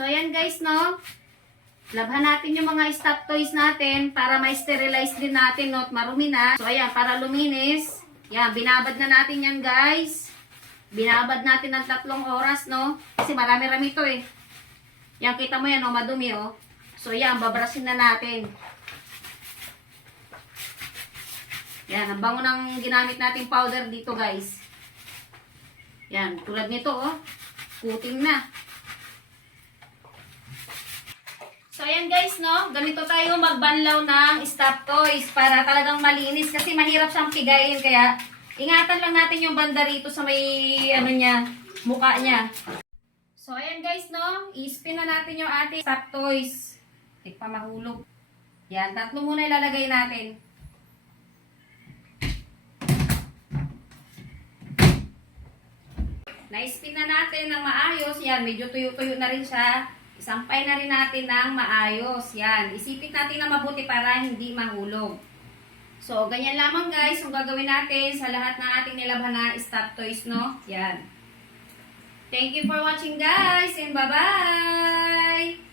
So, ayan guys, no? Labhan natin yung mga stop toys natin para ma-sterilize din natin, no? At marumi na. So, ayan, para luminis. Yan, binabad na natin yan, guys. Binabad natin ng 3 oras, no? Kasi marami-rami ito, eh. Yan, kita mo yan, no? Madumi, oh. So, yan, babrasin na natin. Yan, ang bango ng ginamit nating powder dito, guys. Yan, tulad nito, oh. Kuting na. So, ayan guys, no? Ganito tayo magbanlaw ng stop toys para talagang malinis kasi mahirap siyang pigayin. Kaya, ingatan lang natin yung banda rito sa may, ano niya, mukha niya. So, ayan guys, no? I-spin na natin yung ating stop toys. Tik pa mahulog. Yan, 3 muna ilalagay natin. Na-spin na natin ng maayos. Yan, medyo tuyo-tuyo na rin siya. Isampay na rin natin ng maayos. Yan. Isipit natin na mabuti para hindi mahulog. So, ganyan lamang guys yung gagawin natin sa lahat ng ating nilabhan na stop toys, no? Yan. Thank you for watching guys and bye-bye!